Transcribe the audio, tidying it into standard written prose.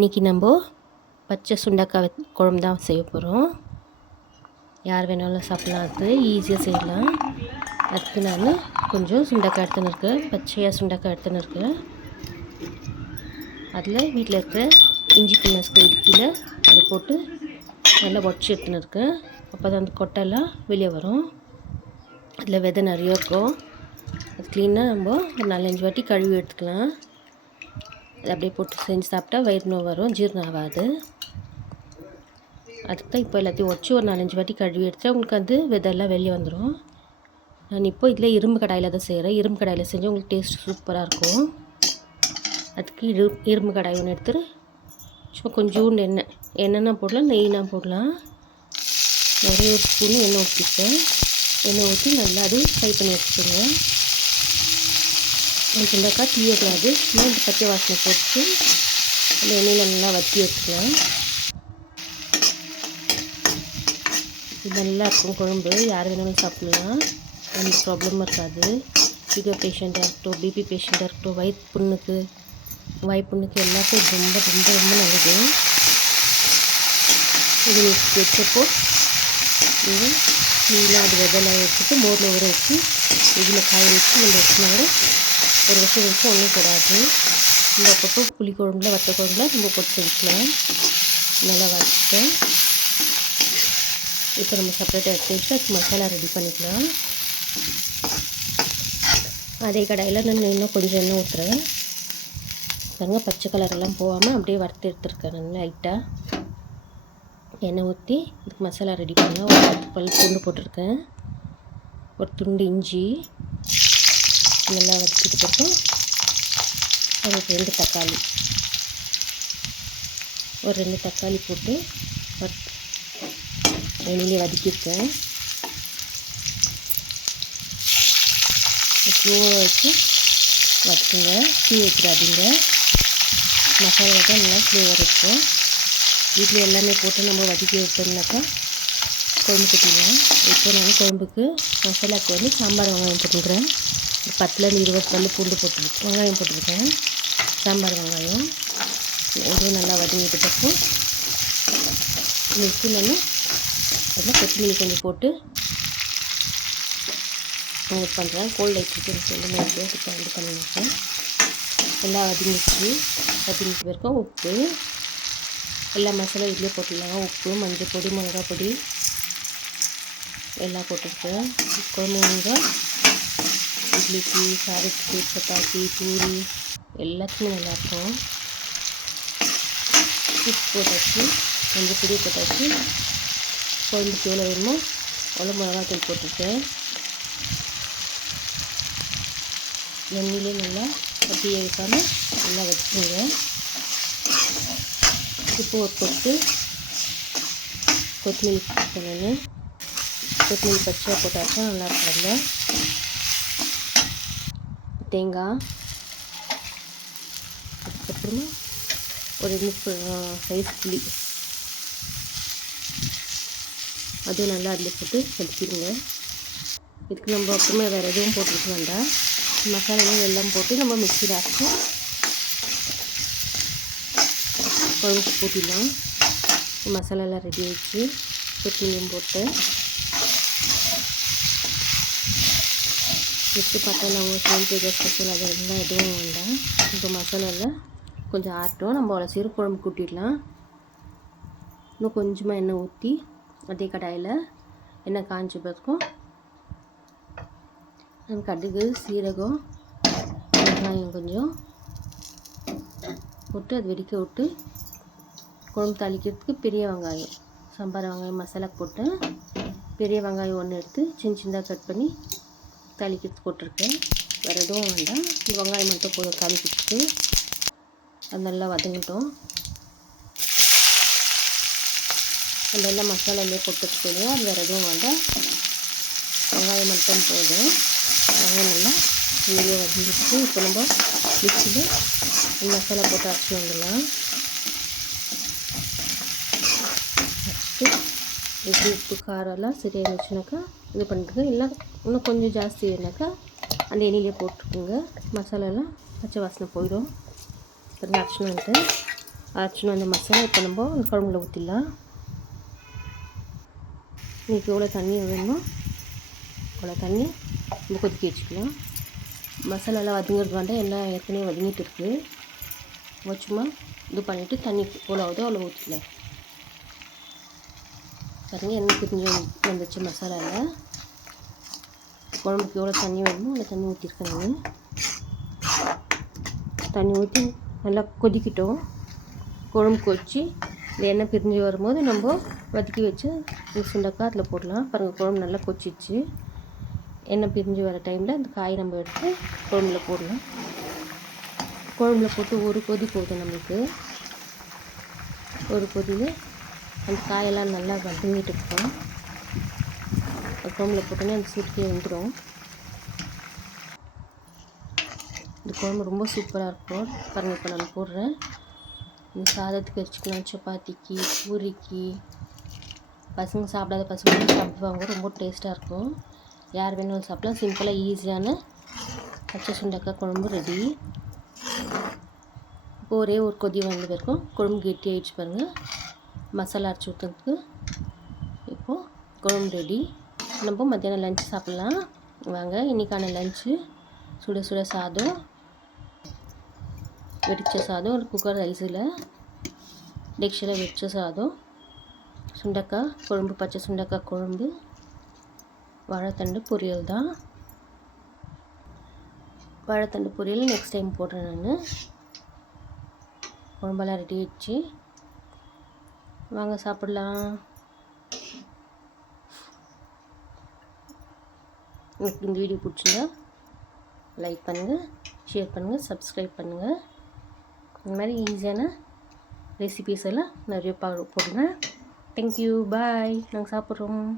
இன்றைக்கி நம்ம பச்சை சுண்டக்காய் குழம்பு தான் செய்ய போகிறோம். யார் வேணாலும் சாப்பிட்லாம், அது ஈஸியாக செய்யலாம். அதுக்கு நான் கொஞ்சம் சுண்டக்காய் எடுத்துன்னு இருக்கேன், பச்சையாக சுண்டக்காய் எடுத்துன்னு இருக்கேன். அதில் வீட்டில் இருக்கிற இஞ்சி பின்னஸ்க்கு இடுக்கியில் அதை போட்டு நல்லா உடச்சி எடுத்துன்னு இருக்கேன். அப்போ தான் அந்த கொட்டைலாம் வெளியே வரும். அதில் விதை நிறைய இருக்கும். அது க்ளீனாக நம்ம ஒரு 4-5 வாட்டி கழுவி எடுத்துக்கலாம். அது அப்படியே போட்டு செஞ்சு சாப்பிட்டா வயிறு நோய் வரும், ஜீரணம் ஆகாது. அதுக்கு தான் இப்போ எல்லாத்தையும் உடச்சி ஒரு 4-5 வாட்டி கழுவி எடுத்தால் உங்களுக்கு வந்து விதெல்லாம் வெளியே வந்துடும். நான் இப்போ இதில் இரும்பு கடாயில் தான் செய்கிறேன். இரும்பு கடாயில் செஞ்சால் உங்களுக்கு டேஸ்ட் சூப்பராக இருக்கும். அதுக்கு இரும்பு கடாய் ஒன்று எடுத்துட்டு சும்மா கொஞ்சோண்டு எண்ணெய்னா போடலாம், நெய்னா போடலாம். ஒரே ஒரு ஸ்பூன் எண்ணெய் ஊற்றிப்பேன். எண்ணெய் ஊற்றி நல்லா அது ஃப்ரை பண்ணி வச்சுக்கோங்க. சுண்டக்காய் தீயக்கூடாது, சும்மா இந்த பச்சை வாசனை போட்டு அந்த எண்ணெயில் நல்லா வற்றி வச்சுக்கலாம். இது நல்லா இருக்கும் குழம்பு, யார் வேணாலும் சாப்பிட்லாம், எந்த ப்ராப்ளமும் இருக்காது. சுகர் பேஷண்ட்டாக இருக்கட்டும், பிபி பேஷண்ட்டாக இருக்கட்டும், வாய்ப்புண்ணுக்கு எல்லாத்தையும் ரொம்ப ரொம்ப ரொம்ப நல்லது. இது வச்சப்போ நீங்கள் நீலாம் அது விதெல்லாம் எடுத்துட்டு மோரில் ஊற வச்சு இதில் காய வச்சு நம்ம வச்சுனா கூட ஒரு வருஷம் வச்சு ஒன்றும் கூடாது. இந்த அப்பப்போ புளி குழம்புல வத்த குழம்புல நம்ம போட்டு செஞ்சுக்கலாம். நல்லா வச்சுட்டேன். இப்போ நம்ம செப்பரேட்டாக எடுத்து வச்சு அதுக்கு மசாலா ரெடி பண்ணிக்கலாம். அதே கடாயில் நான் இன்னும் கொஞ்சம் எண்ணெய் ஊற்றுறேன். பாருங்க, பச்சை கலரெல்லாம் போகாமல் அப்படியே வறுத்து எடுத்துருக்கேன். நல்லா லைட்டாக எண்ணெய் ஊற்றி இதுக்கு மசாலா ரெடி பண்ண ஒரு 10 பல் பூண்டு போட்டிருக்கேன், ஒரு துண்டு இஞ்சி நல்லா வதக்கிட்டு போட்டு ஒரு 2 தக்காளி போட்டு எண்ணெயிலே வதக்கியிருக்கேன். ஸ்லோவாக வச்சு வதக்குங்க, தீ வைக்கிறாதீங்க. மசாலா தான் நல்லா ஃப்ளேவர் இருக்கும். வீட்டில் எல்லாமே போட்டு நம்ம வதக்கி விட்டோம்னாக்கா குழம்பு கட்டிடலாம். இப்போ நான் குழம்புக்கு மசாலாவுக்கு வந்து சாம்பார் வெங்காயம் போட்டுக்கிறேன். 10-20 பல் பூண்டு வெங்காயம் போட்டுருக்கேன். சாம்பார் வெங்காயம் இதுவும் நல்லா வதங்கிட்டப்போ மிக்ஸி நான் அதில் கொத்தமல்லி கொஞ்சம் போட்டு மிக்ஸ் பண்ணுறேன். கோல்ட் லைட்டுக்கு இப்போ இது பண்ணியிருக்கேன். எல்லாம் வதங்கிட்டு பிறகு உப்பு, எல்லா மசாலா இதுலேயே போட்டுடலாம். உப்பு, மஞ்சள் பொடி, மிளகா பொடி எல்லாம் போட்டுருக்கேன். குழம்புங்க இட்லிக்கு, சாதத்துக்கு, சப்பாத்தி, பூரி எல்லாத்துக்குமே நல்லாயிருக்கும். உப்பு போட்டாச்சு, மஞ்சள் பொடி போட்டாச்சு. குழம்புக்கு எவ்வளோ வேணுமோ அவ்வளோ மிளகாத்தூள் போட்டுருக்கேன். எண்ணெயிலே நல்லா வட்டியை வைக்காமல் நல்லா வச்சுக்கோங்க. இப்போ ஒரு கொத்தமல்லி போட்டேன். கொத்தமல்லி பச்சையாக போட்டாச்சும் நல்லா இருக்காங்க. தேங்காய், அதுக்கப்புறமா ஒரு 2 சைஸ் புளி அதுவும் நல்லா அதில் போட்டு வதக்கிடுங்க. இதுக்கு நம்ம அப்புறமா வேறு எதுவும் போட்டுருக்க வேண்டாம். மசாலாவும் எல்லாம் போட்டு நம்ம மிக்ஸியில் அரைச்சி குழம்பு போட்டிடலாம். மசாலாலாம் ரெடி ஆகிடுச்சு. கொத்தமல்லியும் போட்டு மிக்ஸி பட்டெல்லாம் சோம்பு ஸ்பெஷல் அது எல்லாம் எதுவும் வேண்டாம். இப்போ மசாலாவில் கொஞ்சம் ஆட்டும், நம்ம அவ்வளோ சிறு குழம்பு கூட்டிடலாம். இன்னும் கொஞ்சமாக எண்ணெய் ஊற்றி அதே கடாயில் எண்ணெய் காய்ஞ்ச பிறக்கும் கடுகு, சீரகம், வெங்காயம் கொஞ்சம் போட்டு அது வெடிக்க விட்டு குழம்பு தாளிக்கிறதுக்கு பெரிய வெங்காயம், சாம்பார் வெங்காயம் மசாலா போட்டு பெரிய வெங்காயம் ஒன்று எடுத்து சின்னதாக கட் பண்ணி தாளிக்கிறதுக்கு போட்டிருக்கேன். வேறு எதுவும் வேண்டாம், வெங்காயம் மட்டும் போதும் தாளிக்கிறதுக்கு. அது நல்லா வதங்கட்டும். அதெல்லாம் மசாலாலே போட்டுருக்கு, அது வேறு எதுவும் வேண்டாம், வெங்காயம் மட்டும் போதும். வெங்காயம் நல்லா வெளியே வதங்கிடுச்சு. இப்போ நம்ம மிக்ஸியில் மசாலா போட்டு அரைச்சி வந்துடலாம். ஃபஸ்ட்டு எப்படி உப்பு காரெல்லாம் சரியாக இருந்துச்சுனாக்கா இது பண்ணிட்டுங்க. இல்லை இன்னும் கொஞ்சம் ஜாஸ்தி வேணாக்கா அந்த எண்ணெயிலே போட்டுருக்குங்க. மசாலாலாம் பச்சை வாசனை போயிடும். அரைச்சின்னு வந்துட்டு அரைச்சின்னு வந்த மசாலா இப்போ நம்ம அந்த குழம்புல ஊற்றிடலாம். உங்களுக்கு எவ்வளோ தண்ணி வேணுமோ அவ்வளோ தண்ணி நம்ம கொதிக்க வச்சுக்கலாம். மசாலாலாம் வதங்கிறது வேண்டாம், எல்லாம் ஏற்கனவே வதங்கிட்டு இருக்குது. சும்மா இது பண்ணிவிட்டு தண்ணி எவ்வளோ ஆகுதோ அவ்வளோ ஊற்றிக்கலாம். பாருங்கள் எண்ணெய் பிரிஞ்சு வந்துச்சு மசாலாவில். குழம்புக்கு எவ்வளோ தண்ணி வேணுமோ அவ்வளோ தண்ணி ஊற்றிருக்கேன் நான். தண்ணி ஊற்றி நல்லா கொதிக்கிட்டோம். குழம்பு கொதிச்சு இந்த எண்ணெய் பிரிஞ்சு வரும்போது நம்ம வதக்கி வச்சு சுண்டக்காய் அதில் போடலாம். பாருங்கள் குழம்பு நல்லா கொச்சிச்சு. எண்ணெய் பிரிஞ்சு வர டைமில் அந்த காயை நம்ம எடுத்து குழம்புல போடலாம். குழம்புல போட்டு ஒரு கொதி போதும் நம்மளுக்கு. ஒரு கொதியில் அந்த காயெல்லாம் நல்லா வதங்கிட்டு இருக்கோம். குழம்புல போட்டோன்னே அந்த சூட்டுக்கே வந்துடும். இந்த குழம்பு ரொம்ப சூப்பராக இருக்கும். பாருங்கள் இப்போ நான் போடுறேன். இந்த சாதத்துக்கு வச்சுக்கலாம், சப்பாத்திக்கு, பூரிக்கு. பசங்க சாப்பிடாத பசங்க சாப்பிடுவாங்க, ரொம்ப டேஸ்ட்டாக இருக்கும். யார் வேணாலும் சாப்பிடலாம். சிம்பிளாக ஈஸியான பச்சை சுண்டக்காய் குழம்பு ரெடி. இப்போ ஒரே ஒரு கொதி வந்து வரைக்கும் குழம்பு கெட்டி ஆகிடுச்சு பாருங்கள். மசாலா அரைச்சி ஊற்றுறதுக்கு இப்போது குழம்பு ரெடி. நம்ம மத்தியானம் லஞ்சு சாப்பிட்லாம் வாங்க. இன்றைக்கான லஞ்சு சுட சுட சாதம், வெடித்த சாதம், ஒரு குக்கர் ரைஸில் டெக்ஷில் வெடித்த சாதம், சுண்டக்காய் குழம்பு, பச்சை சுண்டக்காய் குழம்பு, வாழைத்தண்டு பொரியல் தான். வாழைத்தண்டு பொரியல் நெக்ஸ்ட் டைம் போடுறேன் நான். குழம்பெல்லாம் ரெடி ஆயிடுச்சு, வாங்க சாப்பிட்லாம். உங்களுக்கு இந்த வீடியோ பிடிச்சிருந்தா லைக் பண்ணுங்கள், ஷேர் பண்ணுங்கள், சப்ஸ்கிரைப் பண்ணுங்கள். இந்த மாதிரி ஈஸியான ரெசிபீஸ் எல்லாம் நிறைய போடுங்க. தேங்க்யூ, பாய். நாங்கள் சாப்பிட்றோம்.